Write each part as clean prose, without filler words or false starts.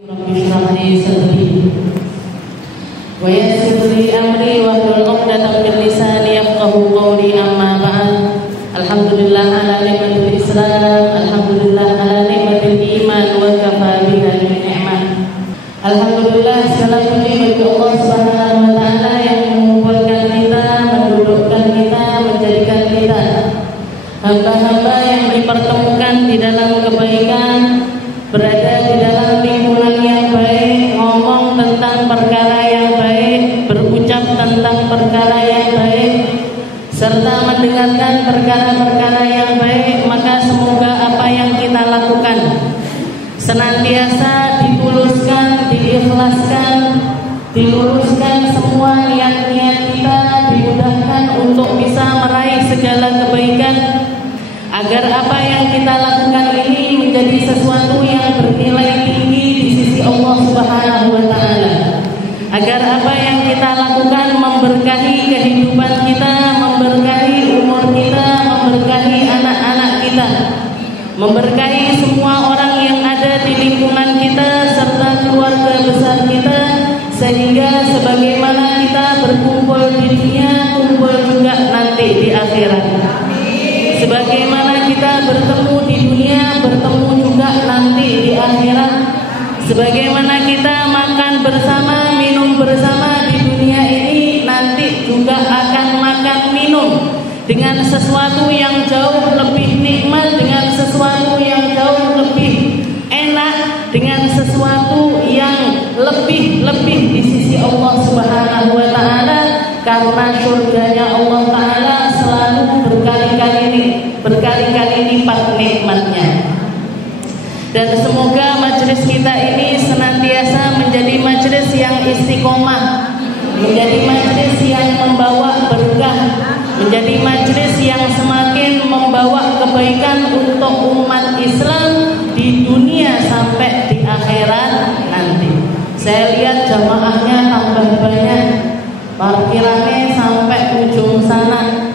Rabbi shrah li sadri wa yassir li amri wahlul 'uqdatam min lisani yafqahu qawli, amma ba'd. Alhamdulillah ala ni'matil Islam, alhamdulillah ala ni'matil iman, wa kafa biha min ni'mah. Alhamdulillah, segala puji bagi Allah Subhanahu wa taala yang mengumpulkan kita, mendudukkan kita, menjadikan kita hamba-hamba yang dipertemukan di dalam kebaikan, berada di dalam lingkungan yang baik, ngomong tentang perkara yang baik, berucap tentang perkara yang baik, serta mendengarkan perkara-perkara yang baik. Maka semoga apa yang kita lakukan senantiasa dituluskan, diikhlaskan, diluruskan semua niat-niat kita, dimudahkan untuk bisa meraih segala kebaikan, agar apa yang kita lakukan ini menjadi sesuatu yang bernilai tinggi di sisi Allah Subhanahu wa taala. Agar apa yang kita lakukan memberkahi kehidupan kita, memberkahi umur kita, memberkahi anak-anak kita, memberkahi semua orang yang ada di lingkungan kita serta keluarga besar kita, sehingga sebagaimana kita berkumpul di dunia, kumpul juga nanti di akhirat. Sebagaimana kita bertemu di dunia, bertemu juga nanti di akhirat. Sebagaimana kita makan bersama, minum bersama di dunia ini, nanti juga akan makan minum dengan sesuatu yang jauh lebih nikmat, dengan sesuatu yang jauh lebih enak, dengan sesuatu yang lebih di sisi Allah Subhanahu wa taala, karena surganya Allah taala selalu berkali-kali lipat nikmatnya. Dan semoga majelis kita ini senantiasa menjadi majelis yang istiqomah, menjadi majelis yang membawa berkah, menjadi majelis yang semakin membawa kebaikan untuk umat Islam di dunia sampai di akhirat nanti. Saya lihat jamaahnya tambah banyak, parkirannya sampai ujung sana.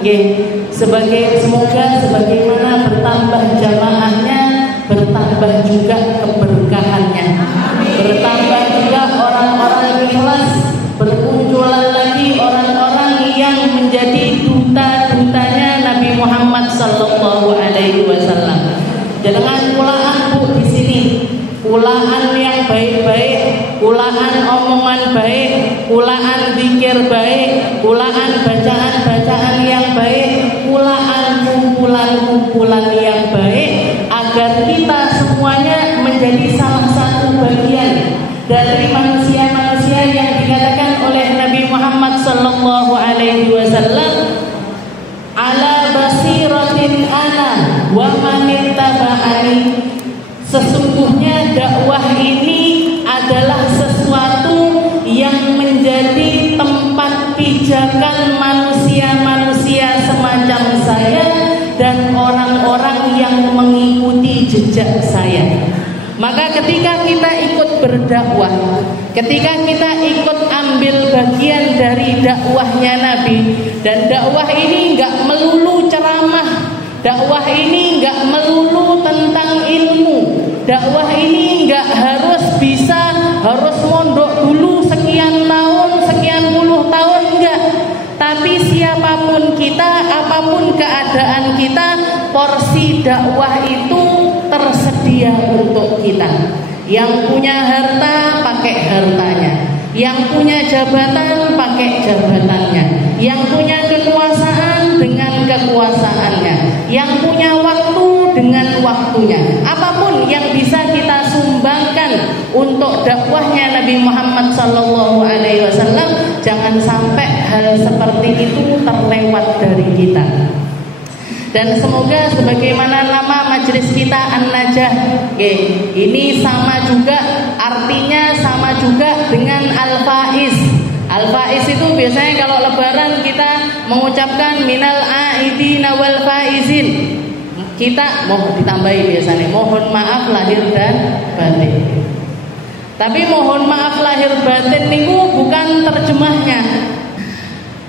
Semoga sebagaimana bertambah jamaahnya, bertambah juga keberkahannya, bertambah juga orang-orang ikhlas, bermunculan lagi orang-orang yang menjadi duta-dutanya Nabi Muhammad sallallahu alaihi wasallam. Jangan kulaan Bu di sini, kulaan yang baik-baik, kulaan omongan baik, kulaan zikir baik, kulaan bacaan-bacaan yang baik, kulaan kumpulan-kumpulan yang baik, agar kita semuanya menjadi salah satu bagian dari manusia-manusia yang dikatakan oleh Nabi Muhammad sallallahu alaihi wasallam, ala basiratin ana wa man ittaba'ani. Sesungguhnya dakwah ini adalah sesuatu yang menjadi tempat pijakan manusia-manusia semacam saya dan orang-orang yang mengikuti jejak saya. Maka ketika kita ikut berdakwah, ketika kita ikut ambil bagian dari dakwahnya Nabi, dan dakwah ini enggak melulu ceramah, dakwah ini enggak melulu tentang ilmu, dakwah ini enggak harus mondok dulu sekian tahun, sekian puluh tahun, enggak. Tapi siapapun kita, apapun keadaan kita, porsi dakwah itu tersedia untuk kita. Yang punya harta pakai hartanya, yang punya jabatan pakai jabatannya, yang punya kekuasaan dengan kekuasaannya, yang punya waktu dengan waktunya. Apapun yang bisa kita sumbangkan untuk dakwahnya Nabi Muhammad sallallahu alaihi wasallam, jangan sampai hal seperti itu terlewat dari kita. Dan semoga sebagaimana nama majelis kita An-Najah, ini sama juga, artinya sama juga dengan Al-Faiz. Al-Faiz itu biasanya kalau lebaran kita mengucapkan minal aidina wal faizin. Kita mau ditambahi biasanya mohon maaf lahir dan batin. Tapi mohon maaf lahir batin niku bukan terjemahnya.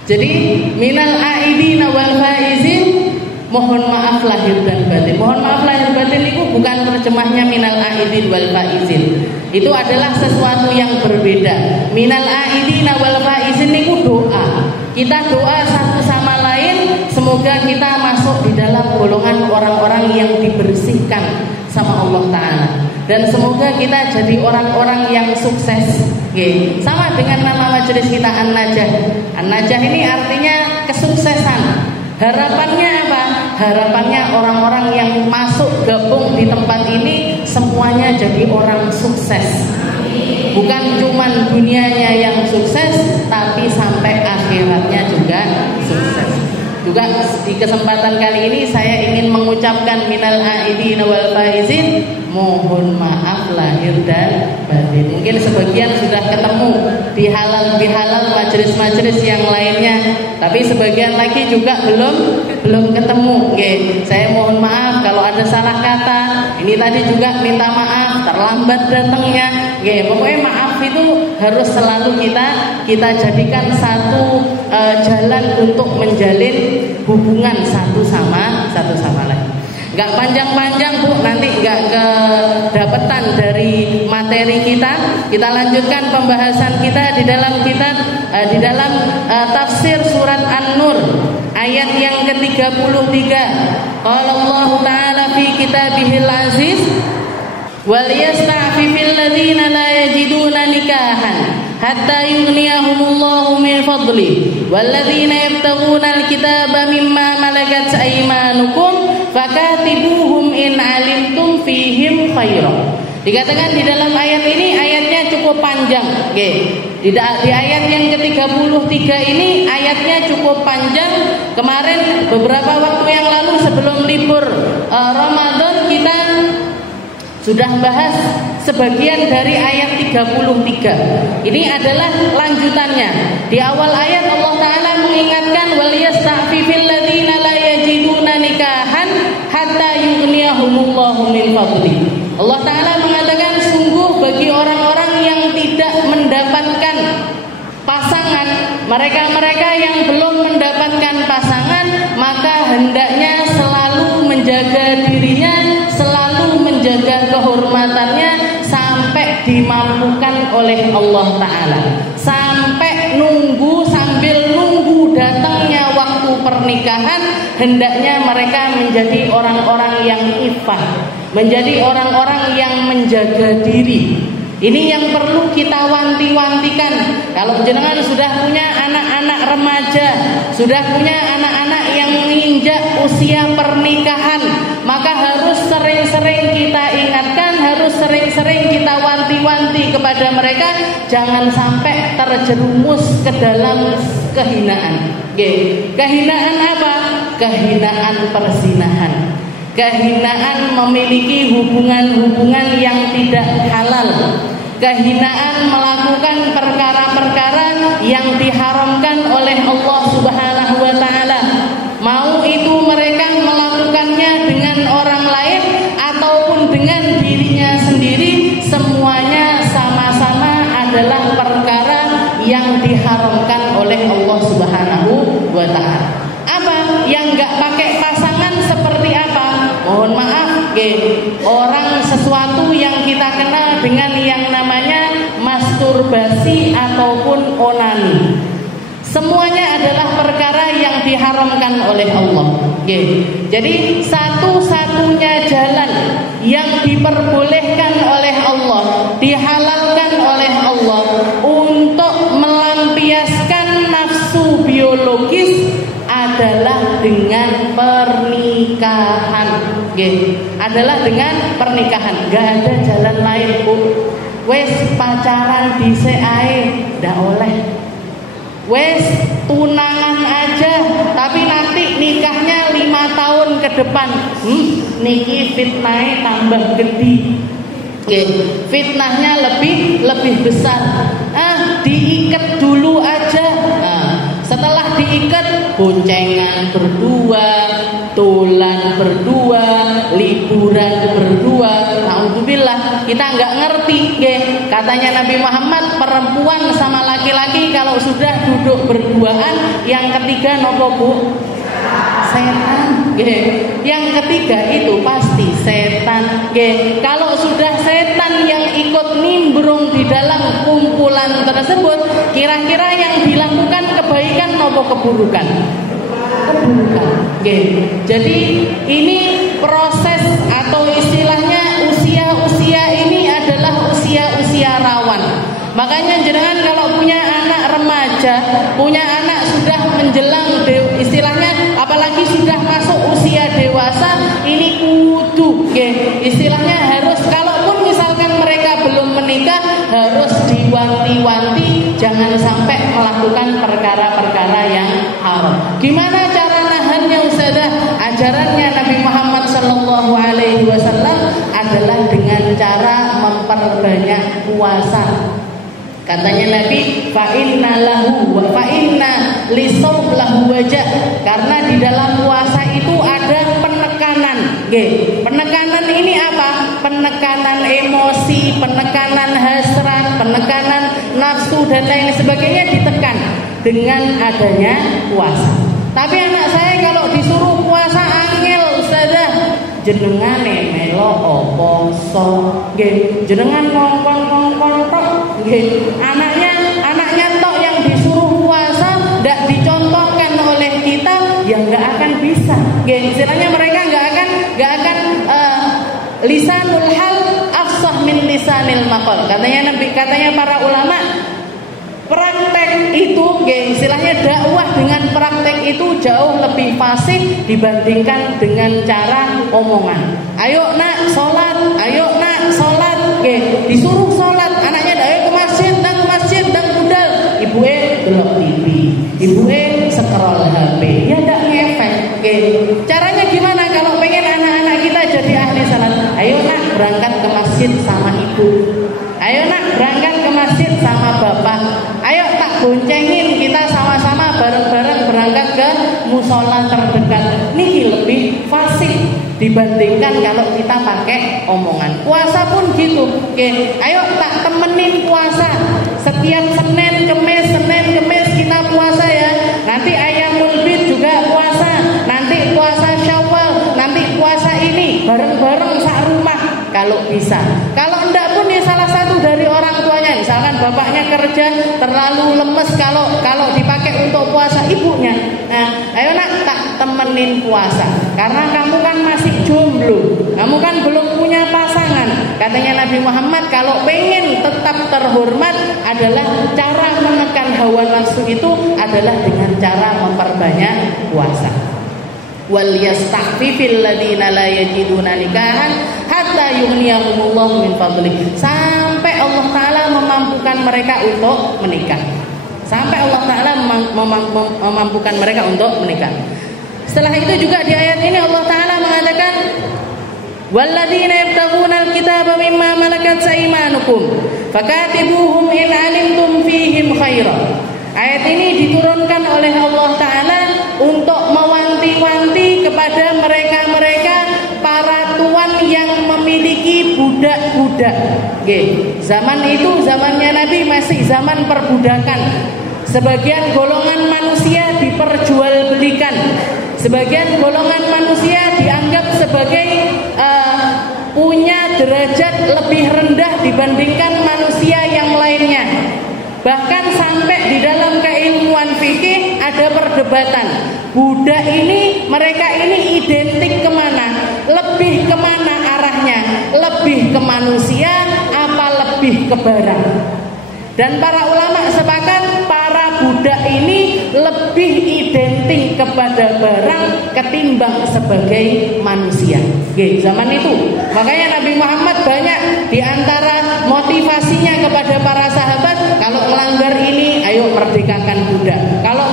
Jadi minal aidina wal faizin, mohon maaf lahir dan batin. Mohon maaf lahir batin itu bukan terjemahnya minal aidin wal faizin. Itu adalah sesuatu yang berbeda. Minal aidina wal faizin niku doa. Kita doa satu sama lain, semoga kita masuk di dalam golongan orang-orang yang dibersihkan sama Allah Ta'ala. Dan semoga kita jadi orang-orang yang sukses. Oke. Sama dengan nama majelis kita An-Najah. An-Najah ini artinya kesuksesan. Harapannya apa? Harapannya orang-orang yang masuk gabung di tempat ini semuanya jadi orang sukses. Bukan cuma dunianya yang sukses, tapi sampai akhiratnya juga sukses. Juga di kesempatan kali ini saya ingin mengucapkan minal aidin wal faizin, mohon maaf lahir dan batin. Mungkin sebagian sudah ketemu di halal majelis-majelis yang lainnya, tapi sebagian lagi juga belum ketemu. Oke, saya mohon maaf kalau ada salah kata. Ini tadi juga minta maaf terlambat datangnya. Oke, pokoknya maaf itu harus selalu kita jadikan satu jalan untuk menjalin hubungan satu sama lain. Gak panjang-panjang Bu, nanti gak kedapetan dari materi kita. Kita lanjutkan pembahasan kita di dalam kitab tafsir surat An-Nur ayat yang ke-33. Qala Allah Ta'ala fi kitabihil aziz wal yasta'fifil ladzina la yajiduna nikahan hatta yughniyahumullahu min fadli walladzina yabtaghuna alkitaba mimma malakat aymanukum fakatibuhum in alimtum fihim khairan. Dikatakan di dalam ayat ini, ayatnya cukup panjang. Oke. Di ayat yang ke-33 ini ayatnya cukup panjang. Kemarin beberapa waktu yang lalu sebelum libur Ramadan kita sudah bahas sebagian dari ayat 33. Ini adalah lanjutannya. Di awal ayat Allah Ta'ala mengingatkan wal yasta'fifil ladzina la yajiduna nikahan hatta yughniyahumullahu min fadli. Allah Ta'ala mengatakan sungguh bagi orang-orang yang tidak mendapatkan pasangan, mereka-mereka yang belum mendapatkan pasangan, maka hendaknya selalu menjaga dirinya, selalu menjaga kehormatannya sampai dimampukan oleh Allah Ta'ala, sampai sambil nunggu datangnya waktu pernikahan, hendaknya mereka menjadi orang-orang yang ifah, menjadi orang-orang yang menjaga diri. Ini yang perlu kita wanti-wantikan. Kalau jenengan sudah punya anak-anak remaja, sudah punya anak-anak yang menginjak usia pernikahan, maka harus sering-sering kita ingatkan, harus sering-sering kita wanti-wanti kepada mereka, jangan sampai terjerumus ke dalam kehinaan. Kehinaan apa? Kehinaan perzinahan. Kehinaan memiliki hubungan-hubungan yang tidak halal. Kehinaan melakukan perkara-perkara yang diharamkan oleh Allah Subhanahu wa Ta'ala. Mau itu mereka melakukannya dengan orang lain ataupun dengan dirinya sendiri, semuanya sama-sama adalah perkara yang diharamkan oleh Allah Subhanahu wa Ta'ala. Apa? Yang gak pakai pasangan seperti apa? Mohon maaf, orang sesuatu yang kita kenal dengan yang namanya masturbasi ataupun onani. Semuanya adalah perkara yang diharamkan oleh Allah. Jadi satu-satunya jalan yang diperbolehkan oleh Allah, dihalalkan oleh Allah untuk melampiaskan nafsu biologis adalah dengan pernikahan. Adalah dengan pernikahan. Gak ada jalan lain, Bu. Wes pacaran dhisik ae ndak oleh. Wes tunangan aja, tapi nanti nikahnya 5 tahun ke depan. Niki fitnahnya tambah gede. Fitnahnya lebih besar. Diikat dulu aja. Setelah diikat, boncengan berdua, tulan berdua, liburan berdua. Alhamdulillah, kita nggak ngerti. Katanya Nabi Muhammad, perempuan sama laki-laki kalau sudah duduk berduaan, yang ketiga nopo Bu? Setan. Yang ketiga itu pasti setan. Kalau sudah setan yang ikut nimbrung di dalam kumpulan tersebut, kira-kira yang dilakukan kebaikan atau keburukan? Keburukan. Jadi ini proses atau istilahnya usia-usia ini adalah usia-usia rawan. Makanya jenengan kalau punya anak remaja, punya anak sudah menjelang istilahnya apalagi sudah masuk usia dewasa, ini kudu istilahnya harus, kalaupun misalkan mereka belum menikah, harus diwanti-wanti jangan sampai melakukan perkara-perkara yang haram. Gimana cara nahannya Ustazah? Ajarannya Nabi Muhammad SAW adalah dengan cara memperbanyak puasa. Katanya Nabi, fa inna lisawm lahu wajah, karena di dalam puasa itu ada penekanan. Penekanan ini apa? Penekanan emosi, penekanan hasrat, penekanan nafsu dan lain sebagainya ditekan dengan adanya puasa. Tapi anak saya kalau disuruh puasa angel Ustazah, jenengane melo opo so jenengan ngongkon tok anaknya tok yang disuruh puasa ndak dicontohkan oleh kita, ya nggak akan bisa. Istilahnya mereka nggak akan lisanul hal afsah min lisanil maqal. Katanya para ulama, praktek itu istilahnya dakwah dengan praktek itu jauh lebih fasih dibandingkan dengan cara omongan. Ayo nak sholat, disuruh sholat, anaknya ayo ke masjid dan budal, ibunya delok TV, ibunya scroll HP, ya ndak ngefek. Caranya gimana kalau pengen anak-anak kita jadi ahli salat? Ayo nak berangkat ke masjid sama ibu, ayo nak berangkat ke masjid sama bapak, ayo tak boncengin kita sama-sama bareng-bareng berangkat ke musola terdekat. Ini lebih fasih dibandingkan kalau kita pakai omongan. Puasa pun gitu. Ayo tak temenin puasa. Setiap Senin Kemis kita puasa ya. Nanti Ayyamul Bid juga puasa. Nanti puasa Syawal, nanti puasa ini bareng-bareng sak rumah kalau bisa. Kalau enggak pun ya salah satu dari orang tuanya, misalkan bapaknya kerja terlalu lemes kalau dipakai untuk puasa ibunya. Nah, ayo nak tak temenin puasa. Karena kamu kan masih jomblo, kamu kan belum punya pasangan. Katanya Nabi Muhammad, kalau pengen tetap terhormat adalah cara menekan hawa nafsu itu adalah dengan cara memperbanyak puasa. Wal yasta'fifil ladina la yajiduna nikahan hatta yughniyahumullahu min fadlih. Sampai Allah Ta'ala memampukan mereka untuk menikah. Sampai Allah Ta'ala memampukan mereka untuk menikah. Setelah itu juga di ayat ini Allah Ta'ala mengatakan, walladzina yabtaghuna alkitaba mimma malakat aymanukum fakatibuhum in alimtum fihim khairan. Ayat ini diturunkan oleh Allah Ta'ala untuk mewanti-wanti kepada mereka-mereka para tuan yang memiliki budak-budak. Zaman itu, zamannya Nabi masih zaman perbudakan. Sebagian golongan manusia diperjualbelikan, sebagian golongan manusia dianggap sebagai punya derajat lebih rendah dibandingkan manusia yang lainnya. Bahkan sampai di dalam keilmuan fikih ada perdebatan. Budak ini, mereka ini identik kemana? Lebih kemana arahnya? Lebih ke manusia apa lebih ke barang? Dan para ulama sepakat para budak ini lebih identik kepada barang ketimbang sebagai manusia. Zaman itu. Makanya Nabi Muhammad banyak diantara motivasinya kepada para sahabat, kalau melanggar ini, ayo merdekakan budak. Kalau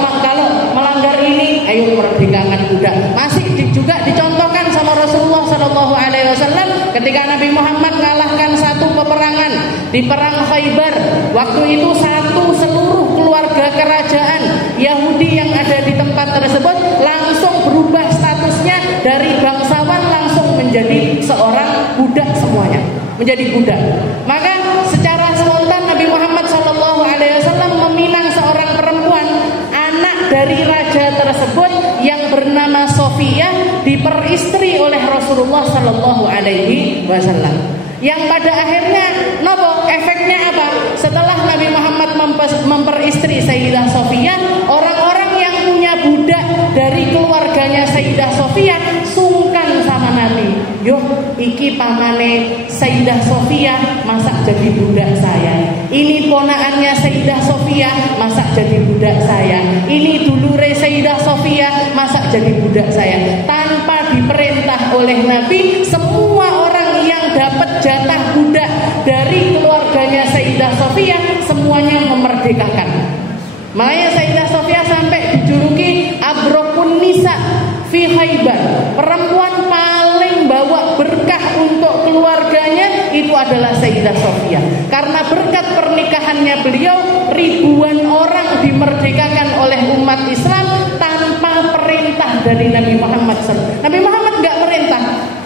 melanggar ini, ayo merdekakan budak. Masih juga dicontohkan sama Rasulullah SAW ketika Nabi Muhammad mengalahkan satu peperangan di perang Khaybar. Waktu itu seluruh keluarga kerajaan Yahudi yang ada di tempat tersebut langsung berubah statusnya dari bangsawan langsung menjadi seorang budak semuanya, menjadi budak. Maka secara spontan Nabi Muhammad SAW meminang seorang perempuan, anak dari raja tersebut yang bernama Sofiyah, diperistri oleh Rasulullah SAW. Yang pada akhirnya nopo efeknya apa? Setelah Nabi Muhammad memperistri Sayyidah Sofiyah, orang-orang yang punya budak dari keluarganya Sayyidah Sofiyah sungkan sama Nabi. Yo, iki pamane Sayyidah Sofiyah masak jadi budak saya. Ini ponaannya Sayyidah Sofiyah masak jadi budak saya. Ini dulure Sayyidah Sofiyah masak jadi budak saya. Tanpa diperintah oleh Nabi, semua orang yang dapat jatah budak dari keluarganya Sayyidah Sofiyah semuanya memerdekakan. Makanya Sayyidah Sofiyah sampai dijuluki Abrokun Nisa fi Khaybar. Perempuan paling bawa berkah untuk keluarganya itu adalah Sayyidah Sofiyah. Karena berkat pernikahannya beliau, ribuan orang dimerdekakan oleh umat Islam tanpa perintah dari Nabi Muhammad SAW. Nabi Muhammad nggak merintah.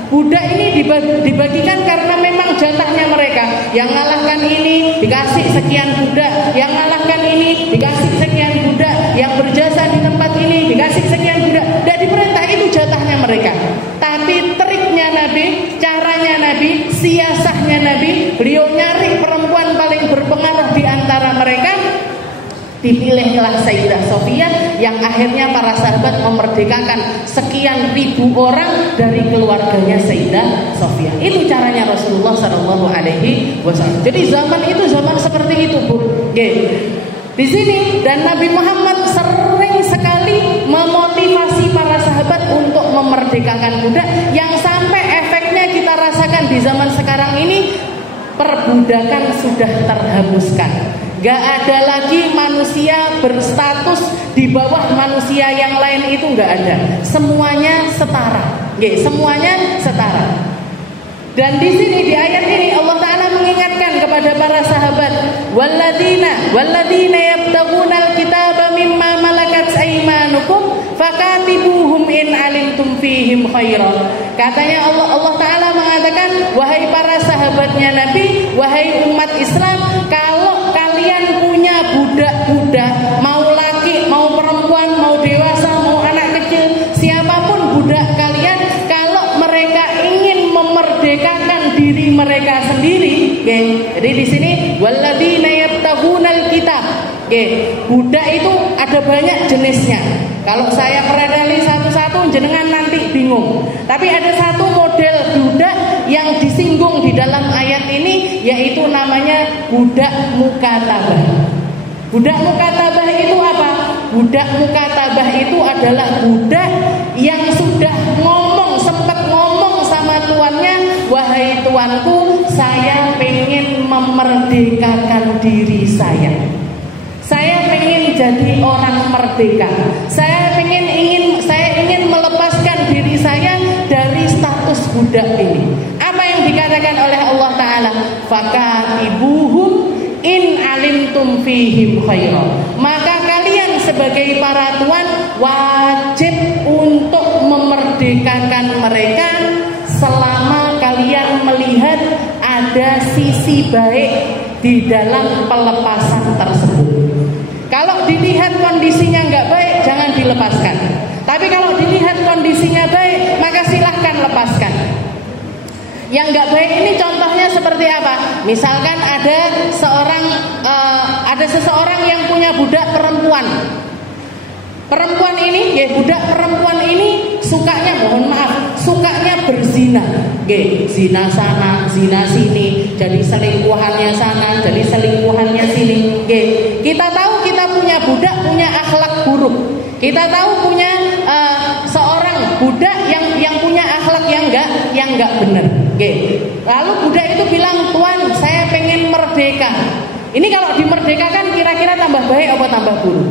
Budak ini dibagikan karena memang jatahnya mereka. Yang ngalahkan ini dikasih sekian budak, yang ngalahkan ini dikasih sekian budak, yang berjasa di tempat ini dikasih sekian budak. Tidak diperintah, itu jatahnya mereka. Tapi triknya Nabi, caranya Nabi, siasahnya Nabi, beliau nyari perempuan paling berpengaruh di antara mereka. Dipilihlah Sayyidah Sofiyah yang akhirnya para sahabat memerdekakan sekian ribu orang dari keluarganya Sayyidah Sofiyah. Itu caranya Rasulullah SAW. Jadi zaman itu zaman seperti itu, Bu. Di sini dan Nabi Muhammad sering sekali memotivasi para sahabat untuk memerdekakan budak, yang sampai efeknya kita rasakan di zaman sekarang ini. Perbudakan sudah terhapuskan. Gak ada lagi manusia berstatus di bawah manusia yang lain, itu gak ada. Semuanya setara. Semuanya setara. Dan di sini di ayat ini Allah Ta'ala mengingatkan kepada para sahabat, walladzina yabtaghunal kitaba mimma malakat aymanukum fakatibuhum in alimtum fihim khairan. Katanya Allah Ta'ala mengatakan, wahai para sahabatnya Nabi, wahai umat Islam, kalau kalian punya budak-budak, mau laki, mau perempuan, mau dewasa, mau anak kecil, siapapun budak kalian, kalau mereka ingin memerdekakan diri mereka sendiri, jadi di sini walladzina yabtaghunal kitab. Budak itu ada banyak jenisnya. Kalau saya perkenali satu-satu jenengan nanti bingung. Tapi ada satu model budak yang disinggung di dalam ayat ini, yaitu namanya budak mukatabah. Budak mukatabah itu apa? Budak mukatabah itu adalah budak yang sudah sempat ngomong sama tuannya, wahai tuanku, saya pengen memerdekakan diri saya. Saya pengen jadi orang merdeka. Saya ingin melepaskan diri saya dari status budak ini. Apa yang dikatakan oleh Allah Ta'ala? Fakatibuhum in alimtum fihim khairan. Maka kalian sebagai para tuan wajib untuk memerdekakan mereka selama kalian melihat ada sisi baik di dalam pelepasan tersebut. Kalau dilihat kondisinya nggak baik, jangan dilepaskan. Tapi kalau dilihat kondisinya baik, maka silahkan lepaskan. Yang nggak baik ini contohnya seperti apa? Misalkan ada seseorang yang punya budak perempuan. Perempuan ini, budak perempuan ini sukanya berzina. Zina sana, zina sini, jadi selingkuhannya sana, jadi selingkuhannya sini. Kita tahu kita punya budak punya akhlak buruk. Kita tahu punya seorang budak yang punya akhlak yang enggak benar. Lalu budak itu bilang, "Tuan, saya pengen merdeka." Ini kalau dimerdekakan kira-kira tambah baik apa tambah buruk?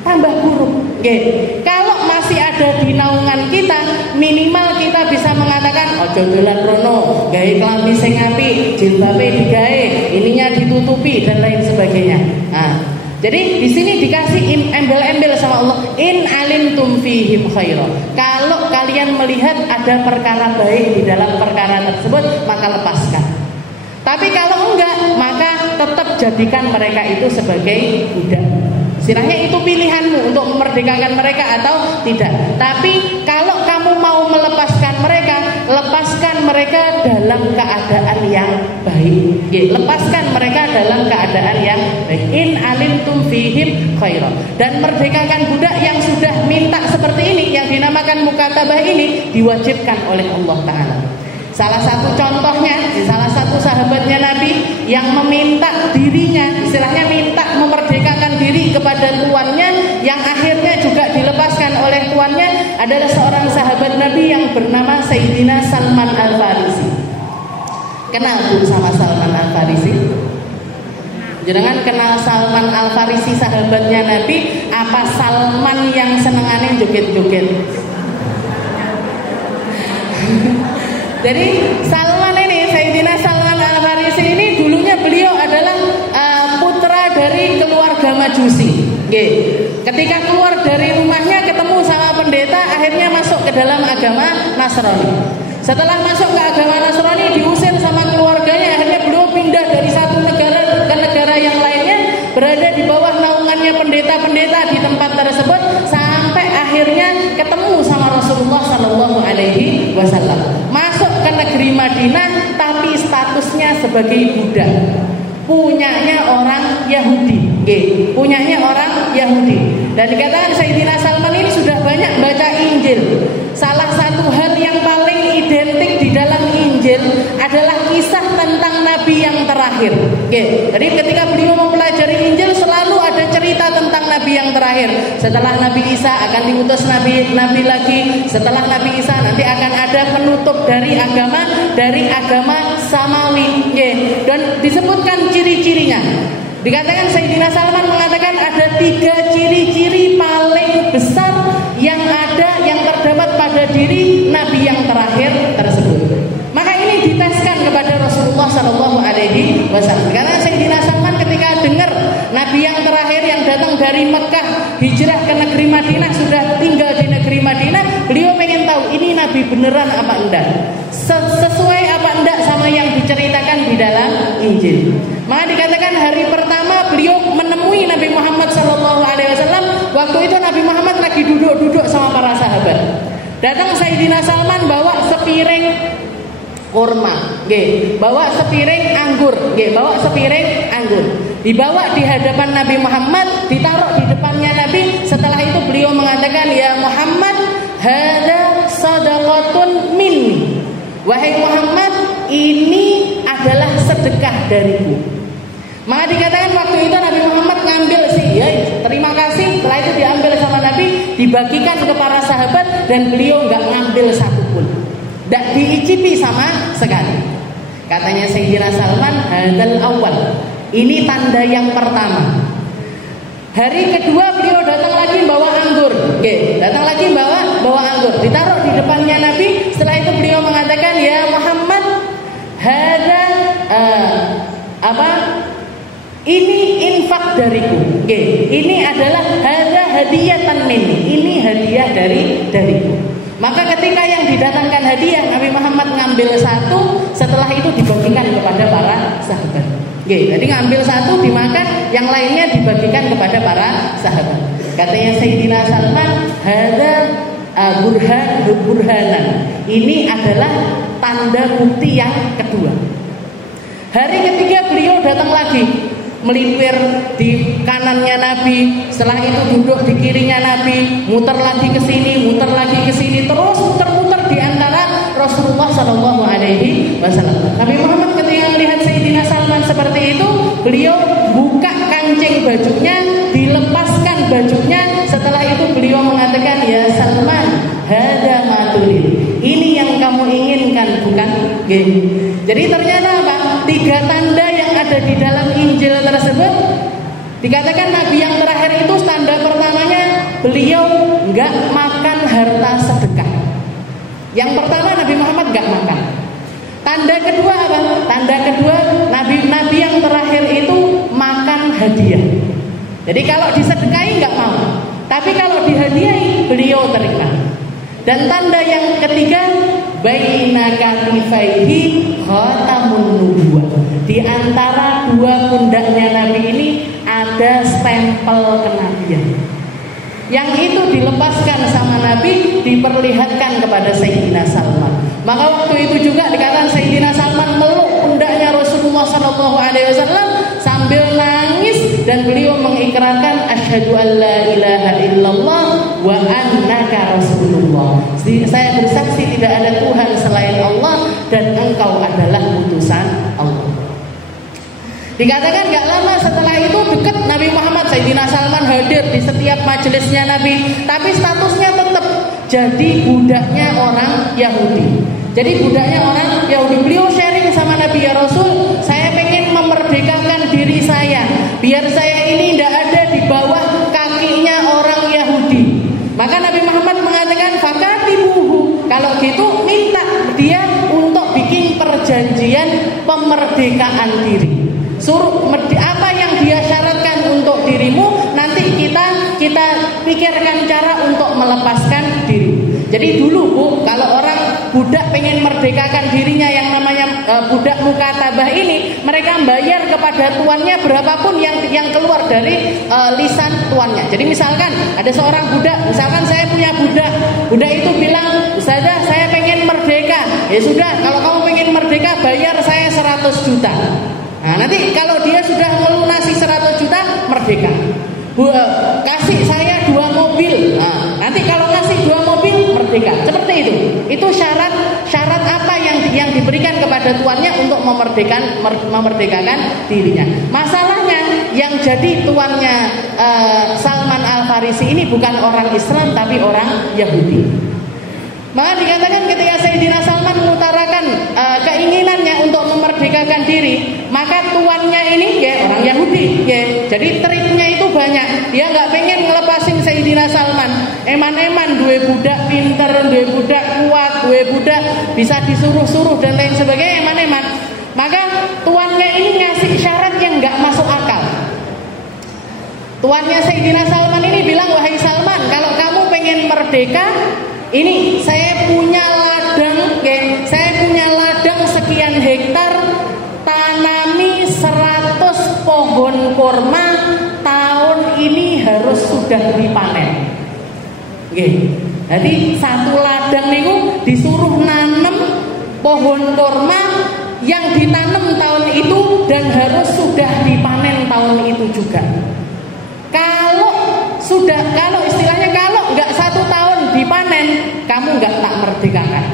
Tambah buruk. Kalau masih ada di naungan kita, minimal kita bisa mengatakan, ojo dolan rono, gawe klambi sing apik, jilbabe digawe, ininya ditutupi dan lain sebagainya. Jadi di sini dikasih embel-embel sama Allah, in alimtum fihim khairan. Kalau kalian melihat ada perkara baik di dalam perkara tersebut, maka lepaskan. Tapi kalau enggak, maka tetap jadikan mereka itu sebagai budak. Istilahnya itu pilihanmu untuk memerdekakan mereka atau tidak. Tapi kalau kamu mau melepaskan mereka, lepaskan mereka mereka dalam keadaan yang baik. Lepaskan mereka dalam keadaan yang baik. In alimtum fihim khairan. Dan merdekakan budak yang sudah minta seperti ini, yang dinamakan mukatabah ini, diwajibkan oleh Allah Ta'ala. Salah satu contohnya, salah satu sahabatnya Nabi yang meminta dirinya, istilahnya minta memerdekakan diri kepada tuannya, yang akhirnya juga dilepaskan oleh tuannya, adalah seorang sahabat Nabi yang bernama Sayyidina Salman Al-Farisi. Kenal Bu sama Salman Al-Farisi? Jangan kenal Salman Al-Farisi sahabatnya Nabi, apa Salman yang senengane joget-joget? Jadi Salman ini, Sayyidina Salman Al-Farisi ini, dulunya beliau adalah putra dari keluarga Majusi. Ketika keluar dari rumahnya ketemu sama pendeta, akhirnya masuk ke dalam agama Nasrani. Setelah masuk ke agama Nasrani, diusir sama keluarganya, akhirnya beliau pindah dari satu negara ke negara yang lainnya, berada di bawah naungannya pendeta-pendeta di tempat tersebut, sampai akhirnya ketemu sama Rasulullah Sallallahu Alaihi Wasallam. Masuk ke negeri Madinah, tapi statusnya sebagai budak, punyanya orang Yahudi. Punyanya orang Yahudi. Dan dikatakan Sayyidina Salman ini sudah banyak baca Injil. Salah satu hal yang paling identik di dalam Injil adalah kisah tentang Nabi yang terakhir. Jadi ketika beliau mempelajari Injil, selalu ada cerita tentang Nabi yang terakhir. Setelah Nabi Isa akan diutus Nabi lagi. Setelah Nabi Isa nanti akan ada penutup dari agama Samawi. Dan disebutkan ciri-cirinya. Dikatakan Sayyidina Salman mengatakan ada 3 ciri-ciri paling besar yang terdapat pada diri Nabi yang terakhir tersebut. Maka ini diteskan kepada Rasulullah Sallallahu Alaihi Wasallam. Karena Sayyidina Salman ketika dengar Nabi yang terakhir yang datang dari Mekah hijrah ke negeri Madinah, sudah tinggal di negeri Madinah, beliau pengen tahu ini Nabi beneran apa enggak, sesuai apa enggak sama yang diceritakan di dalam Injil. Maka dikatakan hari pertama beliau menemui Nabi Muhammad Sallallahu Alaihi Wasallam. Waktu itu Nabi Muhammad lagi duduk-duduk sama para sahabat. Datang Sayyidina Salman bawa sepiring kurma, bawa sepiring anggur, dibawa di hadapan Nabi Muhammad, ditaruh di depannya Nabi. Setelah itu beliau mengatakan, ya Muhammad, hada sadaqatun minni. Wahai Muhammad, ini adalah sedekah dariku. Maka dikatakan waktu itu Nabi Muhammad ngambil terima kasih. Setelah itu diambil sama Nabi, dibagikan ke para sahabat, dan beliau nggak ngambil satupun, tidak diicipi sama sekali. Katanya Sayyidina Salman, hadal awal, ini tanda yang pertama. Hari kedua beliau datang lagi bawa anggur, datang lagi bawa anggur, ditaruh di depannya Nabi. Setelah itu beliau mengatakan, ya Muhammad, hada ini infak dariku. Ini adalah hada hadiyatan minni, ini hadiah dariku. Maka ketika yang didatangkan hadiah, Nabi Muhammad ngambil satu, setelah itu dibagikan kepada para sahabat. Jadi ngambil satu dimakan, yang lainnya dibagikan kepada para sahabat. Katanya Sayyidina Salman, hada burhanan, ini adalah tanda bukti yang kedua. Hari ketiga beliau datang lagi, melipir di kanannya Nabi, setelah itu duduk di kirinya Nabi, muter lagi ke sini, terus muter-muter di antara Rasulullah Shallallahu Alaihi Wasallam. Nabi Muhammad ketika melihat Sayyidina Salman seperti itu, beliau buka kancing bajunya, dilepaskan bajunya. Setelah itu beliau mengatakan, ya Salman, hada matulil, ini yang kamu inginkan, bukan? Jadi ternyata apa? 3 tanda yang ada di dalam Injil tersebut. Dikatakan Nabi yang terakhir itu tanda pertamanya, beliau enggak makan harta sedekah. Yang pertama Nabi Muhammad enggak makan. Tanda kedua apa? Tanda kedua Nabi yang terakhir itu makan hadiah. Jadi kalau disedekahi enggak mau, tapi kalau dihadiahi beliau terima. Dan tanda yang ketiga, baina katifaihi khatamun nubuwah. Di antara 2 pundaknya Nabi ini ada stempel kenabian. Yang itu dilepaskan sama Nabi, diperlihatkan kepada Sayyidina Salman. Maka waktu itu juga dikatakan Sayyidina Salman meluk pundaknya Rasulullah SAW sambil nangis dan beliau mengikrarkan asyhadu an la ilaha illallah wa annaka rasulullah. Saya bersaksi tidak ada Tuhan selain Allah dan engkau adalah utusan Allah. Dikatakan gak lama setelah itu dekat Nabi Muhammad, Sayyidina Salman hadir di setiap majelisnya Nabi, tapi statusnya tetap jadi budaknya orang Yahudi. Jadi budaknya orang Yahudi. Beliau sharing sama Nabi, ya Rasul, saya pengen memerdekakan diri saya, biar saya ini tidak ada di bawah kakinya orang Yahudi. Maka Nabi Muhammad mengatakan fakatibuhu, kalau gitu minta dia untuk bikin perjanjian pemerdekaan diri. Suruh apa yang dia syaratkan untuk dirimu, nanti kita pikirkan cara untuk melepaskan diri. Jadi dulu Bu, kalau orang budak pengen merdekakan dirinya yang namanya budak mukatabah ini, mereka bayar kepada tuannya berapapun yang keluar dari lisan tuannya. Jadi misalkan ada seorang budak, misalkan saya punya budak itu bilang, "Ustazah, saya pengen merdeka." Ya sudah, kalau kamu pengen merdeka bayar saya 100 juta. Nah, nanti kalau dia sudah melunasi 100 juta merdeka. Kasih saya 2 mobil. Nah, nanti kalau kasih 2 mobil merdeka. Seperti itu. Itu syarat apa yang diberikan kepada tuannya untuk memerdekakan dirinya. Masalahnya yang jadi tuannya Salman Al-Farisi ini bukan orang Islam tapi orang Yahudi. Maka dikatakan ketika Sayyidina Salman mengutarakan keinginannya untuk memerdekakan diri, maka tuannya ini ya orang Yahudi ya. Jadi triknya itu banyak. Dia nggak pengen ngelepasin Sayyidina Salman. Eman-eman dua budak pinter, dua budak kuat, dua budak bisa disuruh-suruh dan lain sebagainya, eman-eman. Maka tuannya ini ngasih syarat yang nggak masuk akal. Tuannya Sayyidina Salman ini bilang, "Wahai Salman, kalau kamu pengen merdeka, ini saya punya ladang, saya punya ladang sekian hektar, tanami 100 pohon kurma, tahun ini harus sudah dipanen." Jadi satu ladang niku disuruh nanam pohon kurma yang ditanam tahun itu dan harus sudah dipanen tahun itu juga. Kalau istilahnya kalau nggak 1 tahun dipanen, kamu nggak tak merdekakan.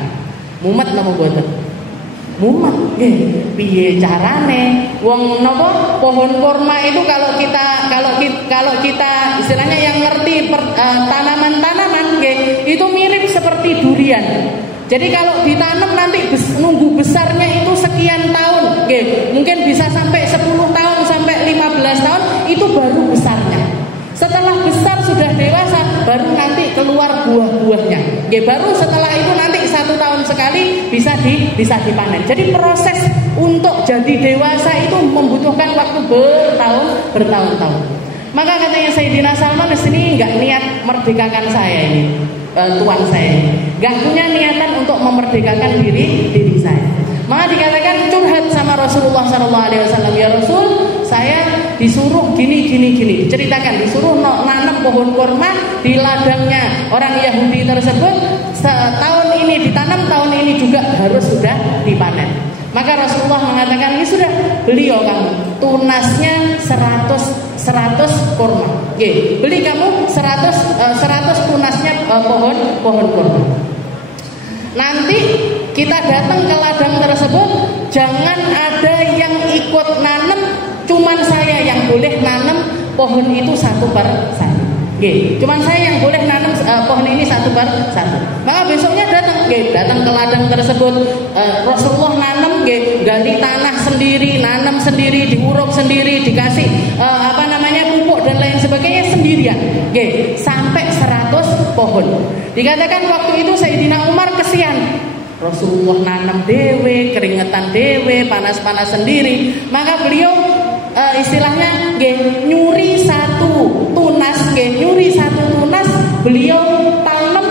Mumet napa mboten? Mumet. Piye carane? Wong napa pohon kurma itu kalau kita istilahnya yang ngerti tanaman-tanaman itu mirip seperti durian. Jadi kalau ditanam nanti nunggu besarnya itu sekian tahun. Mungkin bisa sampai 10 tahun sampai 15 tahun itu baru besarnya. Setelah besar sudah dewasa baru nanti keluar buah-buahnya. Baru setelah itu nanti 1 tahun sekali bisa dipanen. Jadi proses untuk jadi dewasa itu membutuhkan waktu bertahun-tahun. Maka katanya Sayyidina Salman di sini nggak niat merdekakan saya ini, tuan saya, nggak punya niatan untuk memerdekakan diri saya. Maka dikatakan curhat sama Rasulullah SAW, "Ya Rasul, saya disuruh gini. Diceritakan disuruh nanam pohon kurma di ladangnya orang Yahudi tersebut. Tahun ini ditanam, tahun ini juga harus sudah dipanen." Maka Rasulullah mengatakan, "Ya sudah, beliau kamu tunasnya 100 kurma. Beli kamu 100 tunasnya pohon kurma. Nanti kita datang ke ladang tersebut, jangan ada yang ikut nanam, cuman saya yang boleh nanam pohon itu 1 per 1. Cuman saya yang boleh nanam pohon ini 1 per 1. Maka besoknya datang ke ladang tersebut, Rasulullah nanam, gali tanah sendiri, nanam sendiri, diuruk sendiri, dikasih pupuk dan lain sebagainya sendirian. Sampai 100 pohon. Dikatakan waktu itu Sayyidina Umar kesian. Rasulullah nanam dewe, keringetan dewe, panas-panas sendiri. Maka beliau istilahnya nyuri 1 tunas, beliau tanam,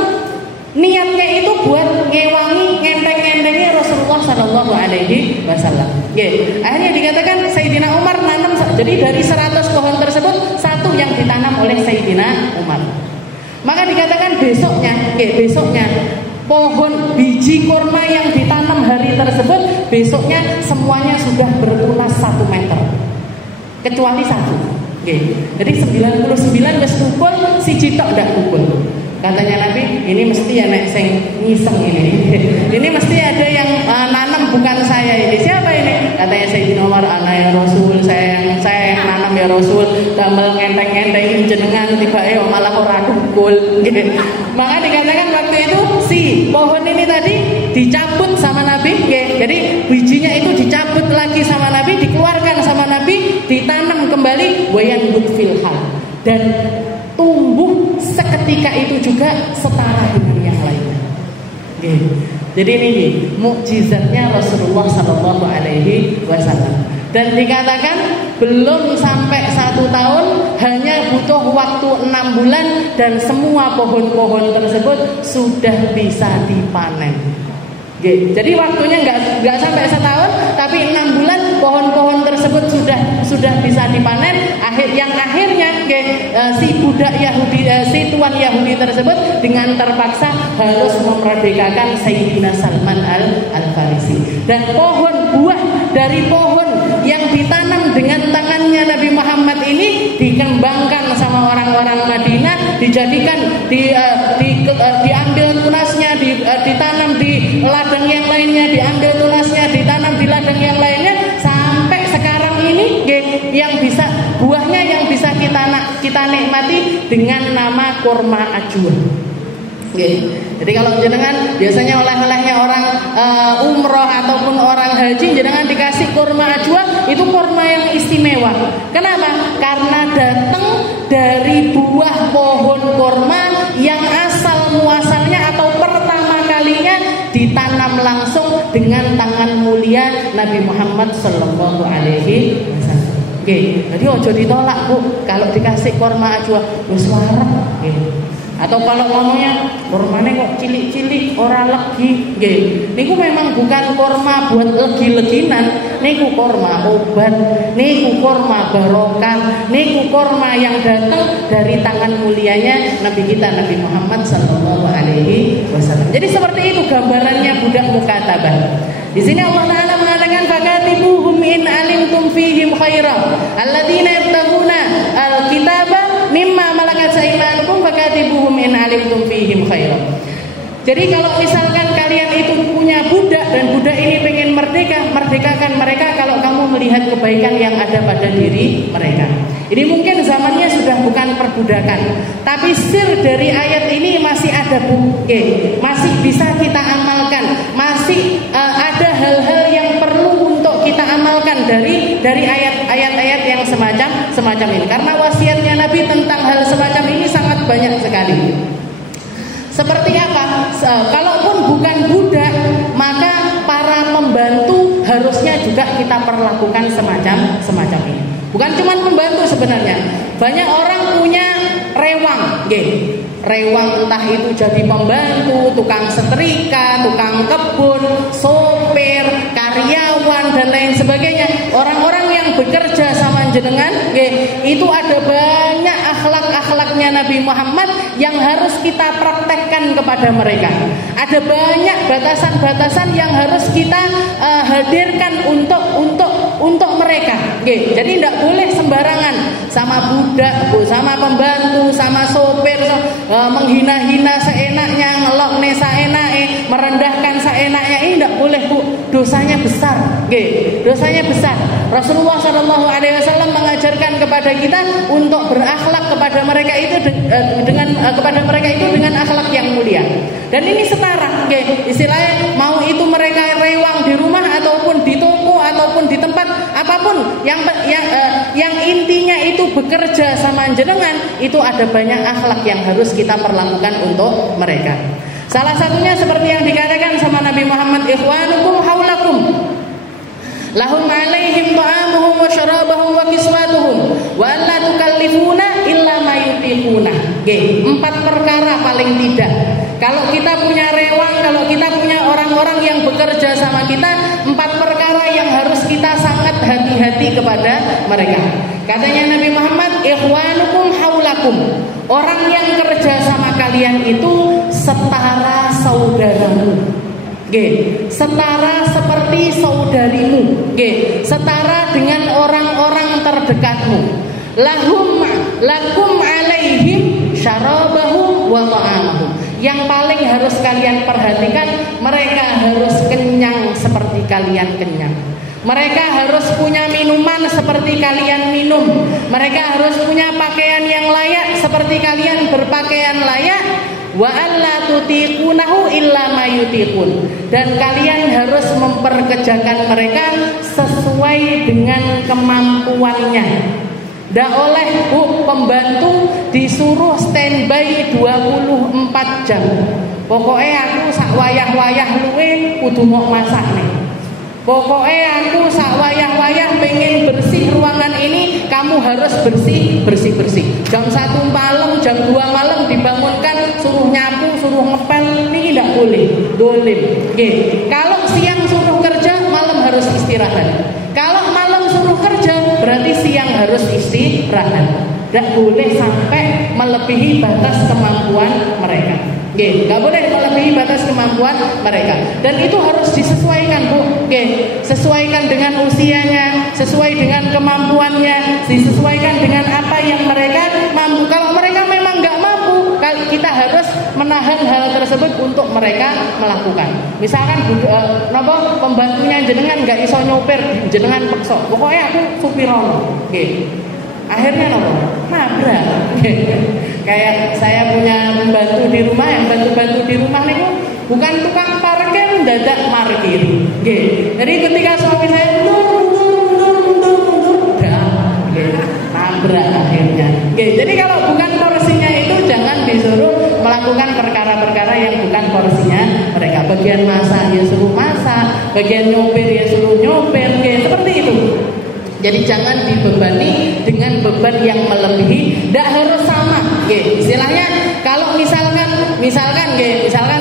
niatnya itu buat ngewangi ngenteng-ngentengnya Rasulullah SAW. Akhirnya dikatakan Sayyidina Umar nanam, jadi dari 100 pohon tersebut 1 yang ditanam oleh Sayyidina Umar. Maka dikatakan besoknya pohon biji kurma yang ditanam hari tersebut besoknya semuanya sudah bertunas 1 meter kecuali 1. Jadi 99 wis tukul, siji tok ndak tukul. Katanya Nabi, ini mesti ya nek sing ngiseng ini. Ini mesti ada yang nanam bukan saya ini. Siapa ini? Katanya Sayyidina Umar, anak ya Rasul, saya yang nanam ya Rasul. Damel ngenteng-ngentengin jenengan tiba-tiba malah ora tukul. Maka dikatakan waktu itu si pohon ini tadi dicabut sama Nabi. Jadi bijinya itu dicabut lagi sama Nabi, dikeluarkan sama Nabi, ditanam kembali wayan fil hal. Dan tumbuh seketika itu juga setara dengan yang lainnya. Jadi ini mukjizatnya Rasulullah Sallallahu Alaihi Wasallam. Dan dikatakan belum sampai 1 tahun, hanya butuh waktu 6 bulan dan semua pohon-pohon tersebut sudah bisa dipanen. Jadi waktunya nggak sampai 1 tahun, tapi 6 bulan pohon-pohon tersebut sudah bisa dipanen. Yang akhirnya si budak Yahudi, si tuan Yahudi tersebut dengan terpaksa harus memerdekakan Sayyidina Salman Al-Farisi. Dan pohon buah dari pohon yang ditanam dengan tangannya Nabi Muhammad ini dikembangkan sama orang-orang Madinah, dijadikan diambil tunasnya, ditanam di ladang yang lainnya, diambil tunasnya, ditanam di ladang yang lainnya, sampai sekarang ini yang bisa buahnya yang bisa kita nikmati dengan nama kurma ajwa. Jadi kalau jenengan biasanya oleh-olehnya orang umroh ataupun orang haji, jenengan dikasih kurma ajwa, itu kurma yang istimewa. Kenapa? Karena datang dari buah pohon kurma yang asal muasalnya atau pertama kalinya ditanam langsung dengan tangan mulia Nabi Muhammad Sallallahu Alaihi Wasallam. Jadi ojo ditolak Bu, kalau dikasih kurma ajwa wis wareg. Atau kalau ngomongnya kurmane kok cilik-cilik ora legi, niku memang bukan kurma buat legi-leginan, niku kurma obat, niku kurma barokah, niku kurma yang datang dari tangan mulianya Nabi kita Nabi Muhammad Sallallahu Alaihi Wasallam. Jadi seperti itu gambarannya budak mukatabah. Di sini Allah Taala mengatakan fakatibuhum in alimtum fihim khairan alladzina yabtaghuna alkitaba mimma malakat aymanukum fakatibuhum in alimtum fihim khairan. Jadi kalau misalkan kalian itu punya budak dan budak ini pengen merdeka, merdekakan mereka kalau kamu melihat kebaikan yang ada pada diri mereka. Ini mungkin zamannya sudah bukan perbudakan, tapi sir dari ayat ini masih ada masih bisa kita amalkan, masih ada hal-hal yang perlu untuk kita amalkan dari ayat-ayat yang semacam ini. Karena wasiatnya Nabi tentang hal semacam ini sangat banyak sekali. Seperti apa? Kalaupun bukan budak, maka para pembantu harusnya juga kita perlakukan semacam ini. Bukan cuma pembantu sebenarnya. Banyak orang punya rewang, rewang entah itu jadi pembantu, tukang setrika, tukang kebun, sopir, karyawan dan lain sebagainya. Orang-orang yang bekerja sama jenengan, itu ada banyak akhlak-akhlaknya Nabi Muhammad yang harus kita praktekkan kepada mereka. Ada banyak batasan-batasan yang harus kita hadirkan untuk mereka. Jadi tidak boleh sembarangan sama budak, sama pembantu, sama sopir menghina-hina seenaknya, ngelokne saenake, merendahkan seenaknya. Ini tidak boleh Bu, dosanya besar. Dosanya besar. Rasulullah Shallallahu Alaihi Wasallam mengajarkan kepada kita untuk berakhlak kepada mereka itu dengan akhlak yang mulia. Dan ini setara, istilahnya mau itu mereka rewang di rumah ataupun di toko ataupun di tempat apapun yang intinya itu bekerja sama jenengan, itu ada banyak akhlak yang harus kita perlakukan untuk mereka. Salah satunya seperti yang dikatakan sama Nabi Muhammad, ikhwanukum haulakum lahum alaihim ta'amuhum wa syarabahum wa kiswatuhum wa alla tukallifuna illa ma yutiquna. 4 perkara paling tidak. Kalau kita punya rewang, kalau kita punya orang-orang yang bekerja sama kita, 4 perkara yang harus kita sangat hati-hati kepada mereka. Katanya Nabi Muhammad, ikhwanukum haulakum, Orang yang kerja sama kalian itu setara saudaramu. Setara seperti saudarimu. Setara dengan orang-orang terdekatmu. Lakum alaihim syarabahum wa ta'amahum. Yang paling harus kalian perhatikan, mereka harus kenyang seperti kalian kenyang. Mereka harus punya minuman seperti kalian minum. Mereka harus punya pakaian yang layak seperti kalian berpakaian layak. Wa alla tutiqunahu illa ma yutiqun. Dan kalian harus memperkerjakan mereka sesuai dengan kemampuannya. Ndak oleh pembantu disuruh standby 24 jam. Pokoknya aku sak wayah-wayah luwe kudu mau masak nih. Pokoknya aku sak wayah-wayah pengen bersih ruangan ini, kamu harus bersih. Jam 1 malam, jam 2 malam dibangunkan, suruh nyapu, suruh ngepel, ini tidak boleh. Dolim. Kalau siang suruh kerja, malam harus istirahat. Kalau malam suruh kerja, berarti siang harus istirahat. Tidak boleh sampai melebihi batas kemampuan mereka. Gak boleh melebihi batas kemampuan mereka. Dan itu harus disesuaikan, Bu. Sesuaikan dengan usianya, sesuai dengan kemampuannya, disesuaikan dengan apa yang mereka mampu. Kalau mereka memang gak mampu, kita harus menahan hal tersebut untuk mereka melakukan. Misalkan pembantunya jenengan gak iso nyopir, jenengan peksa. Pokoknya aku supirono. Akhirnya nabrak. Kayak saya punya pembantu di rumah, yang bantu-bantu di rumah nih bukan tukang parkir, dadak parkir. Jadi ketika suami saya nabrak akhirnya. Jadi kalau bukan porsinya itu jangan disuruh melakukan perkara-perkara yang bukan porsinya mereka. Bagian masak ya suruh masak, bagian nyopir ya suruh nyopir. Seperti itu. Jadi jangan dibebani dengan beban yang melebihi. Tidak harus sama. Istilahnya kalau misalkan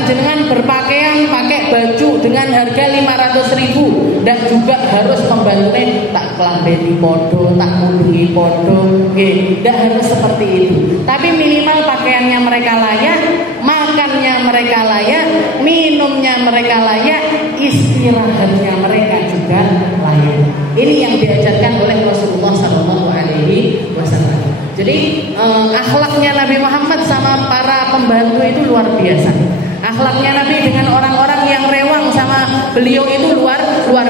jenengan berpakaian pakai baju dengan harga 500.000, tidak juga harus membantunya tak kelambeni podo, tak kudungi podo. Tidak harus seperti itu. Tapi minimal pakaiannya mereka layak, makannya mereka layak, minumnya mereka layak, istirahatnya mereka juga layak. Ini yang diajarkan oleh Rasulullah SAW. Jadi akhlaknya Nabi Muhammad sama para pembantu itu luar biasa. Akhlaknya Nabi dengan orang-orang yang rewang sama beliau itu luar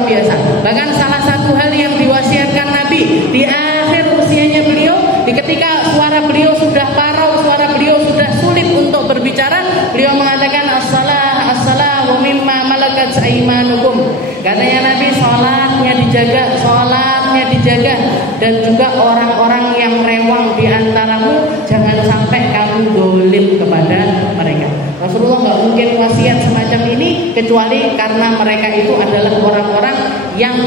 biasa. Bahkan salah satu hal yang diwasiatkan Nabi di akhir usianya beliau, ketika suara beliau sudah parau, suara beliau sudah sulit untuk berbicara, beliau mengatakan as-salah wa mimma malakat aimanukum. Katanya Nabi, sholatnya dijaga, dan juga orang-orang yang rewang di antaramu jangan sampai kamu dolim kepada mereka. Rasulullah nggak mungkin wasiat semacam ini kecuali karena mereka itu adalah orang-orang yang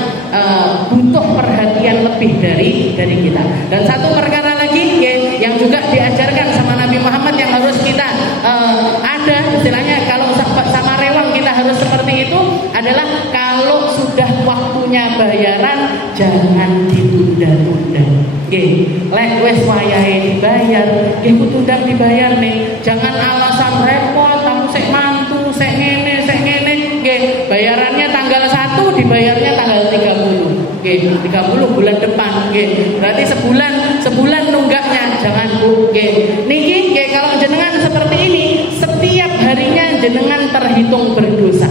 butuh perhatian lebih dari kita. Dan satu perkara lagi yang juga diajarkan sama Nabi Muhammad yang harus kita ada, istilahnya kalau sama rewang kita harus seperti itu adalah kalau sudah waktunya bayaran jangan ditunda-tunda. Lek wis wayahe dibayar, kutundang dibayar nih. Jangan alasan repot, aku sek mantu, sek ngene. Bayarannya tanggal 1, dibayarnya tanggal 30. 30 bulan depan. Berarti sebulan nunggaknya. Jangan Bu. Niki kalau jenengan seperti ini, setiap harinya jenengan terhitung berdosa.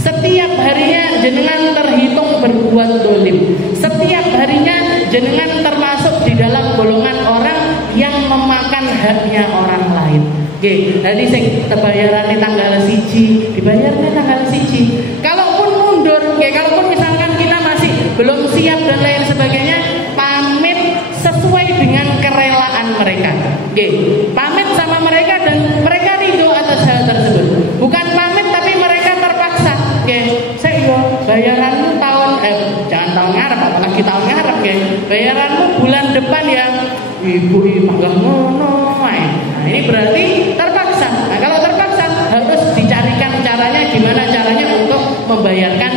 Setiap harinya jenengan terhitung berbuat dolim. Setiap harinya jenengan termasuk di dalam golongan orang yang memakan haknya orang lain. Jadi sing terbayarannya tanggal 1, dibayarnya tanggal 1. Kalaupun mundur, kalaupun misalkan kita masih belum siap dan lain sebagainya, pamit sesuai dengan kerelaan mereka. Pamit sama mereka dan mereka ridho atas hal tersebut. Bukan pamit tapi mereka terpaksa. Saya bayaranmu jangan tahun ngarep, apalagi tahun ngarep. Bayaranmu bulan depan ya, ibu panggah ngono. Nah ini berarti terpaksa. Nah kalau terpaksa harus dicarikan caranya, gimana caranya untuk membayarkan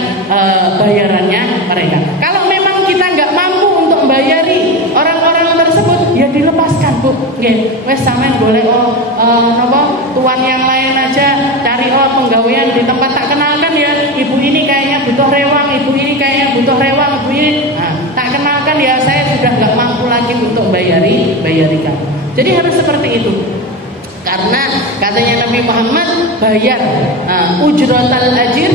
bayarannya mereka. Kalau memang kita nggak mampu untuk membayari orang-orang tersebut, ya dilepaskan Bu. nggih, wes sampean boleh napa tuan yang lain aja, cari penggawean di tempat tak kenalkan ya. Ibu ini kayaknya butuh rewang, ibu ini kayaknya butuh rewang, ibu ini. Nah, tak kenalkan ya, saya sudah nggak mampu lagi untuk bayari kamu. Jadi harus seperti itu. Karena katanya Nabi Muhammad, bayar ujratal ajir,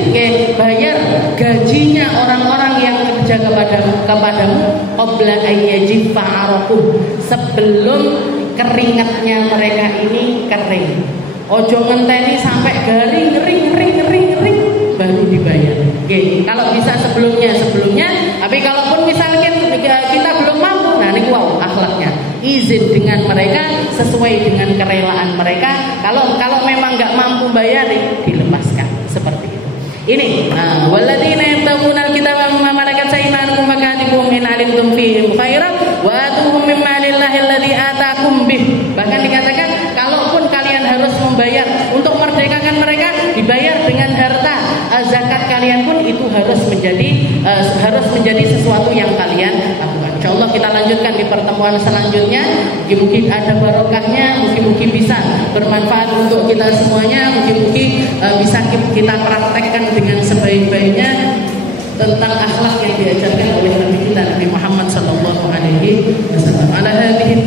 bayar gajinya orang-orang yang kerja kepadamu qabla ayyajifa araquh, sebelum keringatnya mereka ini kering. Ojo ngenteni sampai garing baru dibayar. Kalau bisa sebelumnya. Tapi kalaupun misalkan kita belum mampu, nah ini wow akhlaknya. Izin dengan mereka sesuai dengan kerelaan mereka. Kalau memang nggak mampu bayari, dilepaskan seperti itu. Ini walladzina yabtaguna al-kitaba mimma malakat aymanukum fakatibuhum in alimtum fihim khairan wa atuhum mimma lillahi alladzi atakum bih. Bahkan dikatakan kalaupun kalian harus membayar untuk merdekakan mereka, dibayar dengan harta. Zakat kalian pun itu harus menjadi sesuatu yang kalian lakukan. Insyaallah kita lanjutkan di pertemuan selanjutnya. Mungkin ada barokahnya, mungkin bisa bermanfaat untuk kita semuanya, mungkin bisa kita praktekkan dengan sebaik-baiknya tentang akhlak yang diajarkan oleh Nabi kita Nabi Muhammad sallallahu alaihi wasallam. Ala hadhihi